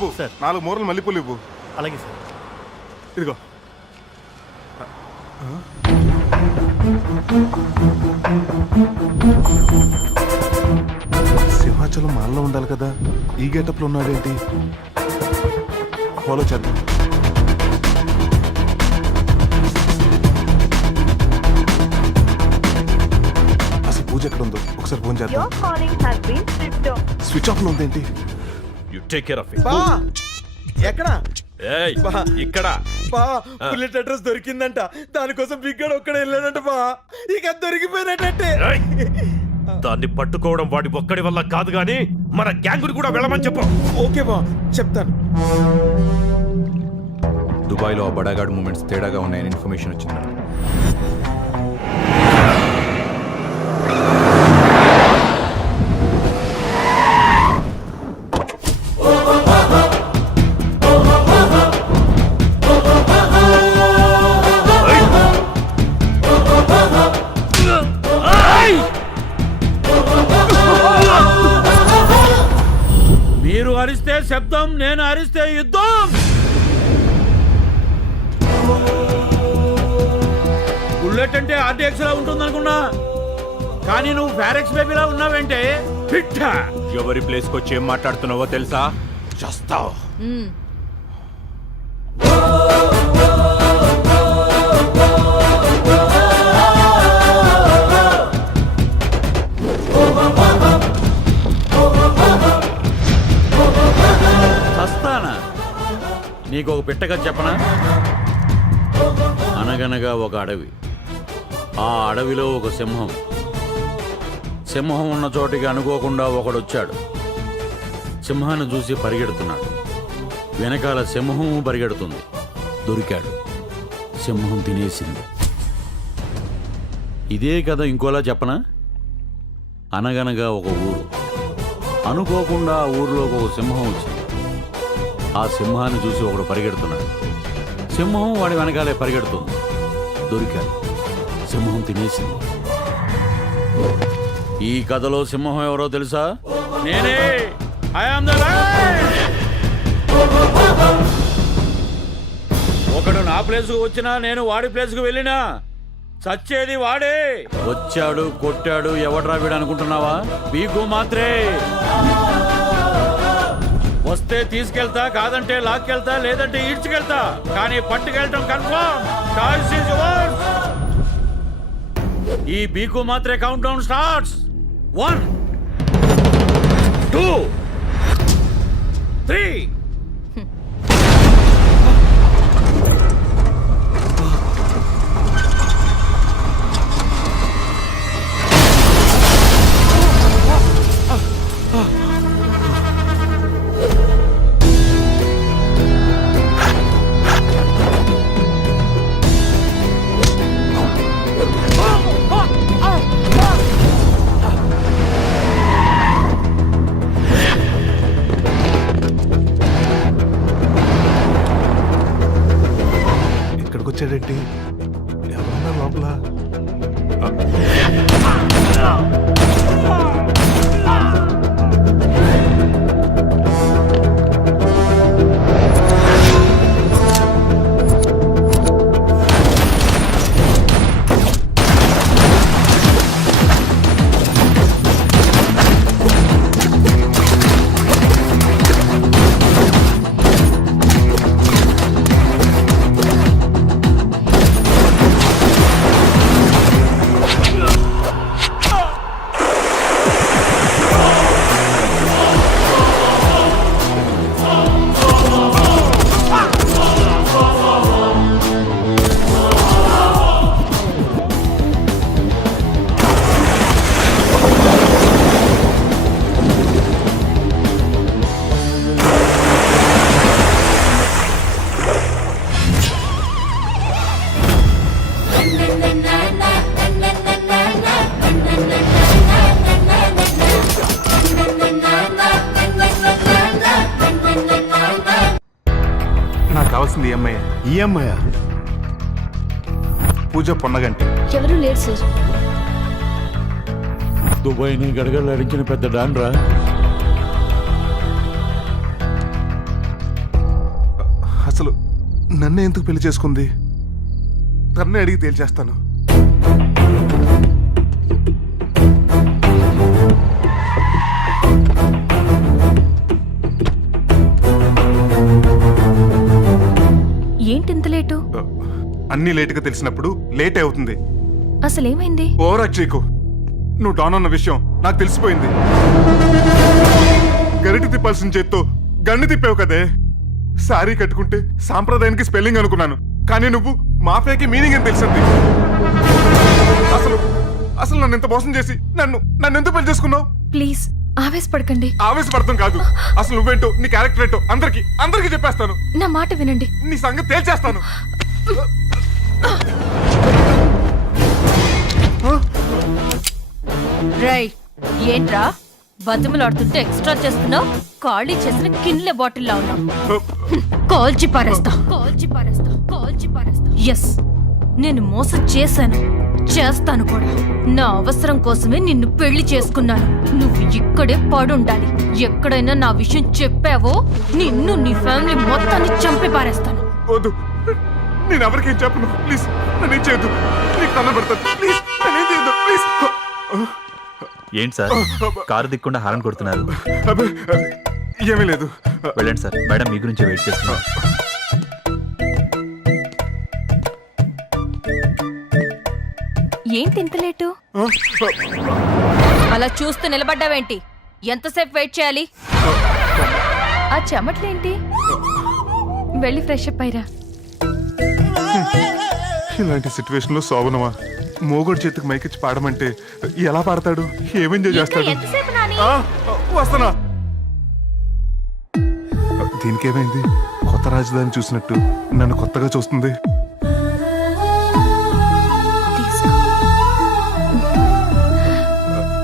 బాబు sir. 4 మూరలు మల్లెపూలు ఇవ్వు. అలాగే సార్. ఇదిగో. సింహాచలం మాల్లో ఉండాలి కదా, ఈ గెటప్లో ఉన్నాడేంటి? ఫాలో చేద్దాం. అసలు పూజ ఎక్కడ ఉందో ఒకసారి ఫోన్ చేద్దాం. Your calling has been switched off. Switch off లో ఉందేంటి? You take care of it. బా ఎక్కడ ఏయ్ ఇక్కడ బా బుల్లెట్ అడ్రస్ దొరికిందంట. దానికోసం బిగ్గాడు ఒక్కడ వెళ్ళాడంట బా. ఇక దొరికిపోయినట్టే. ఏయ్, దాన్ని పట్టుకోవడం వాడి ఒక్కడి వల్ల కాదు గాని మన గ్యాంగుని కూడా వెళ్ళమని చెప్పు. ఓకే బా చెప్తాను. దుబాయ్లో ఆ బడాగాడ్ మూమెంట్స్ తేడాగా ఉన్నాయని ఇన్ఫర్మేషన్ వచ్చింది. మీరు అరిస్తే శబ్దం, నేను అరిస్తే యుద్ధం. బుల్లెట్ అంటే ఆర్టీఎక్స్ లా ఉంటుంది అనుకున్నా, కానీ నువ్వు ఫారెక్స్ బేబీలా ఉన్నావంటే పిట్ట. ఎవరి ప్లేస్కి వచ్చి ఏం మాట్లాడుతున్నావో తెలుసా? చేస్తావు. వస్తానా? నీకు ఒక పిట్టగా చెప్పనా? అనగనగా ఒక అడవి, ఆ అడవిలో ఒక సింహం. సింహం ఉన్న చోటికి అనుకోకుండా ఒకడొచ్చాడు. సింహాన్ని చూసి పరిగెడుతున్నాడు. వెనకాల సింహం పరిగెడుతుంది. దొరికాడు. సింహం తినేసింది. ఇదే కథ ఇంకోలా చెప్పనా? అనగనగా ఒక ఊరు, అనుకోకుండా ఆ ఊరిలోకి ఒక సింహం వచ్చింది. ఆ సింహాన్ని చూసి ఒకడు పరిగెడుతున్నాడు. సింహం వాడి వెనకాలే పరిగెడుతుంది. దొరికాడు. సింహం తినేసింది. ఈ కథలో సింహం ఎవరో తెలుసా? నేనే. I am the lion. ఒకడు నా ప్లేస్కు వచ్చినా, నేను వాడి ప్లేస్కు వెళ్ళినా చచ్చేది వాడే. వచ్చాడు, కొట్టాడు, ఎవడ్రా వీడు అనుకుంటున్నావా? బీకు మాత్రే. వస్తే తీసుకెళ్తా, కాదంటే లాక్కెళ్తా, లేదంటే ఈడ్చుకెళ్తా, కానీ పట్టుకెళ్ళటం కన్ఫర్మ్. Choice is yours. ఈ బీకు మాత్రే కౌంట్ డౌన్ స్టార్ట్స్. 1 2 3. ఇక్కడికి వచ్చాడేంటి? ఎవరన్నా లోపల? నాకు కావాల్సింది ఈఎంఐ. పూజ పొన్నగంటి. ఎవరు లేరు సార్. దుబాయ్ని గడగడలాడించిన పెద్ద డాన్రా. నన్నే ఎందుకు పెళ్లి చేసుకుంది? తన్నే అడిగి తేల్చేస్తాను. ఏంటి ఇంత లేటు? అన్నీ లేటుగా తెలిసినప్పుడు లేట్ అవుతుంది. అసలేమైంది? ఓవర్ చేయకు. నువ్వు డాన్ అన్న విషయం నాకు తెలిసిపోయింది. గరిటి తిప్పాల్సిన చేత్తో గన్ను తిప్పావు కదే. సారీ కట్టుకుంటే సాంప్రదాయానికి స్పెల్లింగ్ అనుకున్నాను, కానీ నువ్వు మాఫియాకి మీనింగ్ అని తెలిసింది. అసలు అసలు నన్ను ఎంత మోసం చేసి నన్ను ఎందుకు పెళ్లి చేసుకున్నావు? ప్లీజ్ ఆవేశపడకండి. ఆవేశపడతాం కాదు, అసలు నువ్వేంటో నీ క్యారెక్టర్ ఏంటో అందరికి చెప్పేస్తాను. నా మాట వినండి. నీ సంగతి తేల్చేస్తాను. రై ఏంట్రా బతుములాడుతుంటే ఎక్స్ట్రా చేస్తున్నావు? ఖాళీ చేసిన కిన్లే బాటిల్లా ఉన్నావు. కాల్చి పారేస్తా. ఎస్, నేను మోసం చేస్తాను కూడా. నా అవసరం కోసమే నిన్ను పెళ్లి చేసుకున్నాను. నువ్వు ఇక్కడే పడుండాలి. ఎక్కడైనా నా విషయం చెప్పావో నిన్ను నీ ఫ్యామిలీ మొత్తాన్ని చంపి పారేస్తాను. వద్దు, నేను ఎవరికేం చెప్పను. ప్లీజ్ నన్నేం చేయొద్దు. నీకు తన పెడతాను. ప్లీజ్ నన్నేం చేయొద్దు. ప్లీజ్. ఏంటి సార్ కారు దిక్కుండా హారన్ కొడుతున్నారు? అబ్బే, ఏమీ లేదు. వెళ్ళండి సార్, మేడం మీ గురించి వెయిట్ చేస్తున్నారు. ఏంటి ఇంత లేటు? అలా చూస్తూ నిలబడ్డావేంటి? ఎంతసేపు వెయిట్ చేయాలి? ఆ చెమట్లేంటి? వెళ్ళి ఫ్రెష్ అప్ అయ్యరా. ఇలాంటి సిచ్యువేషన్ లో శోభనమా మోగోడు చేతికి మైకిచ్చి పాడమంటే ఎలా పాడతాడు? ఏం ఎంజాయ్ చేస్తాడు? వస్తానా? దీనికేమైంది? కొత్త రాజధాని చూసినట్టు నన్ను కొత్తగా చూస్తుంది.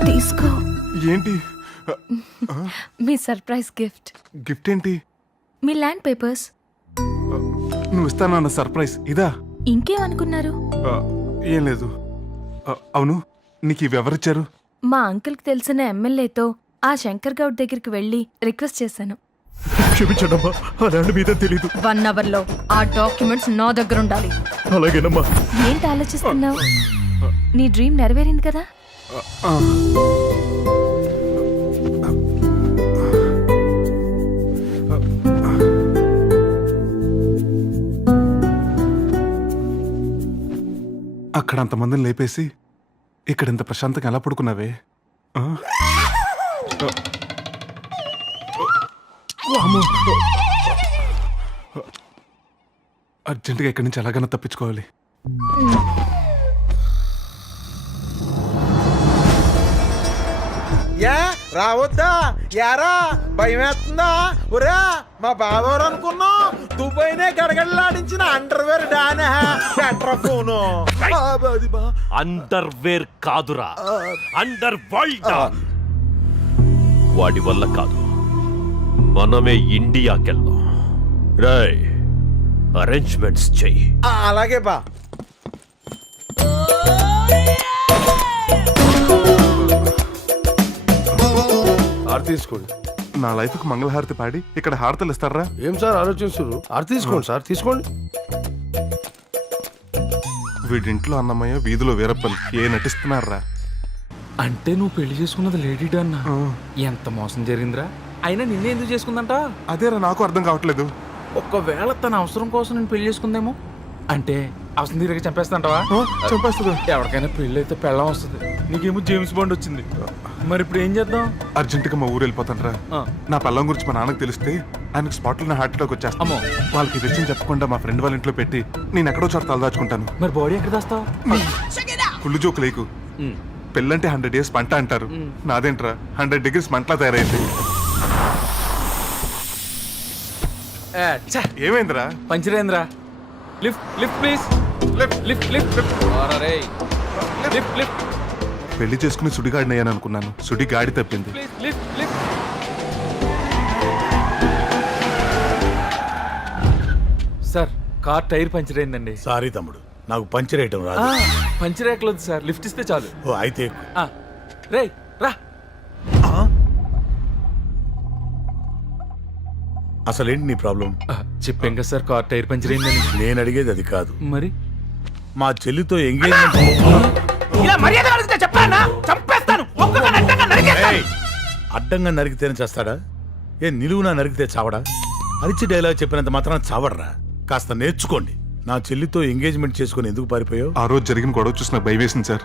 తీసుకో. ఏంటి మీ సర్ప్రైజ్ గిఫ్ట్. గిఫ్ట్ ఏంటి? మీ ల్యాండ్ పేపర్స్. నువ్వు ఇస్తానన్న సర్ప్రైజ్ ఇదా? ఇంకేమనుకున్నారు? ఏం లేదు. అవును, నీకు ఇవి ఎవరిచ్చారు? మా అంకుల్కి తెలిసిన ఎమ్మెల్యేతో ఆ శంకర్ గౌడ్ దగ్గరికి వెళ్ళి రిక్వెస్ట్ చేశాను. క్షమించండమ్మా, ఆ ల్యాండ్ మీద తెలీదు. 1 hour లో ఆ డాక్యుమెంట్స్ నా దగ్గర ఉండాలి. అలాగేనమ్మా. ఏంటి ఆలోచిస్తున్నావు? నీ డ్రీమ్ నెరవేరింది కదా. అక్కడ అంతమందిని లేపేసి ఇక్కడ ఇంత ప్రశాంతంగా ఎలా పడుకున్నావే? అర్జెంటుగా ఇక్కడి నుంచి ఎలాగైనా తప్పించుకోవాలి. యా రావద్దా? యారా భయం వేస్తుందా? ఒరా మా బావరు అనుకున్నాం, దుబాయ్నే గడగడలాడించిన అండర్వేర్ డానా పెట్రా ఫోను. అండర్వేర్ కాదురా, అండర్ వరల్డ్. వాడి వల్ల కాదు, మనమే ఇండియాకెళ్దాం. రై అరేంజ్మెంట్స్ చెయ్యి. అలాగే బా. తీసుకోండి. నా లైఫ్ కు మంగళహారతి పాడి ఇక్కడ హారతలు ఇస్తారా? ఏం సార్ ఆలోచిస్తున్నారు? ఆరు తీసుకోండి సార్, తీసుకోండి. వీడింట్లో అన్నమయ్య, వీధిలో వీరప్పలు ఏ నటిస్తున్నారా? అంటే నువ్వు పెళ్లి చేసుకున్నది లేడీ డాన్నా? ఎంత మోసం జరిగిందిరా. అయినా నిన్నే ఎందుకు చేసుకుందంట? అదేరా నాకు అర్థం కావట్లేదు. ఒకవేళ తన అవసరం కోసం నేను పెళ్లి చేసుకుందేమో. అంటే అవసరం తీరగా చంపేస్తాంటావా? చంపేస్తుందా? ఎవరికైనా పెళ్లి అయితే పెళ్ళం వస్తుంది, నీకేమో జేమ్స్ బాండ్ వచ్చింది. మరి ఇప్పుడు ఏం చేద్దాం? అర్జెంట్ గా మా ఊరు వెళ్ళిపోతానరా. నా పిల్లం గురించి మా నాన్నకు తెలిస్తే ఆయనకు స్పాట్ లో నా హార్ట్ అటాక్ వచ్చేస్తా. అమ్మో. వాళ్ళకి ఈ విషయం చెప్పకుండా మా ఫ్రెండ్ వాళ్ళ ఇంట్లో పెట్టి నేను ఎక్కడో చోట తలదాచుకుంటాను. మరి బాడీ ఎక్కడ దాస్తావు? కుళ్ళు జోకు లేకు. పెళ్ళంటే 100 days పంట అంటారు. నాదేంట్రా 100 degrees మంటలా తయారైంది. ఏమైందిరా? పంచరేంద్రా. Lift lift please. Lift lift lift lift lift. పెళ్లి చేసుకుని సుడిగాడినయ్యాను అనుకున్నాను. సుడి గాడి తప్పింది. Please lift lift. Sir car tyre puncture అయిందండి. సారీ తమ్ముడు, నాకు పంచర్ వేయటం రాదు. పంచర్ ఎక్కలేదు సార్, లిఫ్ట్ ఇస్తే చాలు. ఓ అయితే రేయ్ రా. అసలేంటి నీ ప్రాబ్లం? చెప్పాం కదా సార్ కార్ టైర్ పంచర్ అయిందని. నేను అడిగేది అది కాదు. మరి మా చెల్లితో ఎంగేజ్మెంట్ ఏయ్, అడ్డంగా నరికితేనే చేస్తాడా? ఏ నిలువునా నరికితే చావడా? అరిచి డైలాగ్ చెప్పినంత మాత్రం చావడరా. కాస్త నేర్చుకోండి. నా చెల్లితో ఎంగేజ్మెంట్ చేసుకుని ఎందుకు పారిపోయావు? ఆ రోజు జరిగిన గొడవ చూసి నాకు భయం వేసింది సార్.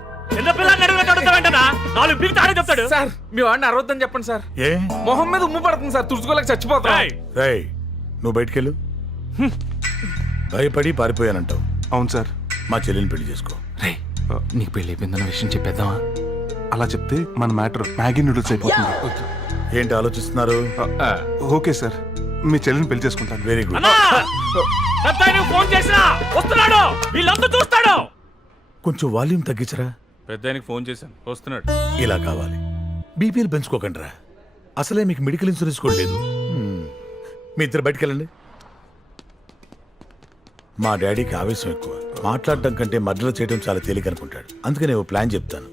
సార్ మీ వాడిని అరవద్దని చెప్పండి సార్. ఏ మొహం మీద ఉమ్ము పడుతుంది సార్, తుడుచుకోలేక చచ్చిపోతా. రేయ్, నువ్వు బయటికెళ్ళు. భయపడి పారిపోయానంటావు. అవును సార్. మా చెల్లిని పెళ్లి చేసుకో. రేయ్, నీకు పెళ్లి అయిపోయిందన్న విషయం చెప్పేద్దామా? అలా చెప్తే మన మ్యాటర్ మ్యాగీ నూడిల్స్ అయిపోతుంది. ఏంటి ఆలోచిస్తున్నారు? ఓకే సార్, మీ చెల్లిని పెళ్లి చేసుకుంటాను. Very good. ఫోన్ చేసినా వస్తున్నాడు, వీళ్ళంతా చూస్తాడు. కొంచెం వాల్యూమ్ తగ్గించరా. పెద్దానికి ఫోన్ చేశాను, వస్తున్నాడు. ఇలా కావాలి. బీపీఎల్ పెంచుకోకండి రా. అసలే మీకు మెడికల్ ఇన్సూరెన్స్ కూడా లేదు. మీ ఇద్దరు బయటకెళ్ళండి. మా డాడీకి ఆవేశం ఎక్కువ. మాట్లాడటం కంటే మర్డర్లు చేయడం చాలా తేలిక అనుకుంటాడు. అందుకే నేను ప్లాన్ చెప్తాను.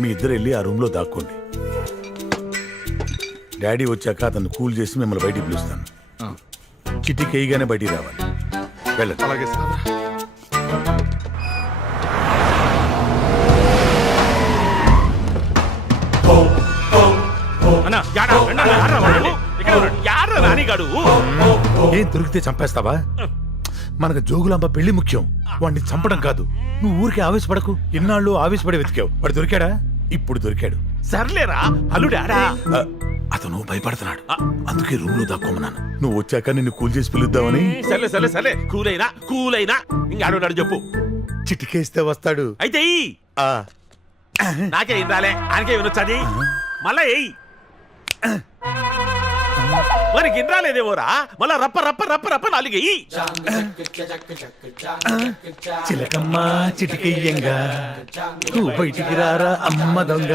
మీ ఇద్దరు వెళ్ళి ఆ రూమ్లో దాక్కోండి. డాడీ వచ్చాక అతను కూల్ చేసి మిమ్మల్ని బయటికి పిలుస్తాను. చిటికి వేయగానే బయటికి రావాలి. వెళ్ళండి. అలాగే సార్. ఏం దొరికితే చంపేస్తావా? మనకు జోగులాంబ పెళ్లి ముఖ్యం, వాడిని చంపడం కాదు. నువ్వు ఊరికి ఆవేశపడకు. ఇన్నాళ్ళు ఆవేశపడి వెతికావు, వాడు దొరికాడా? ఇప్పుడు దొరికాడు. సర్లేరా అల్లుడారా. అతను భయపడుతున్నాడు, అందుకే రూమ్ లో దాక్కోమన్నాను. నువ్వు వచ్చాక నిన్ను కూల్ చేసి పిలుద్దామని. సర్లే సర్లే సర్లే, కూలైనా ఇంకా అడుగున్నాడు చెప్పు. చిటికేస్తే వస్తాడు. అయితే ఎయ్యి. ఆ, నాకే ఏం రాలే, ఆయనకే వినొచ్చది. మళ్ళా ఎయ్యి. మనకి ఏం రాలేదేమోరా, మళ్ళా రప్ప రప్ప రప్ప రప్ప నాలుగు ఎయ్యి. చిలకమ్మ చిటికెయ్యంగా నువ్వు బయటికి రారా అమ్మ దొంగ.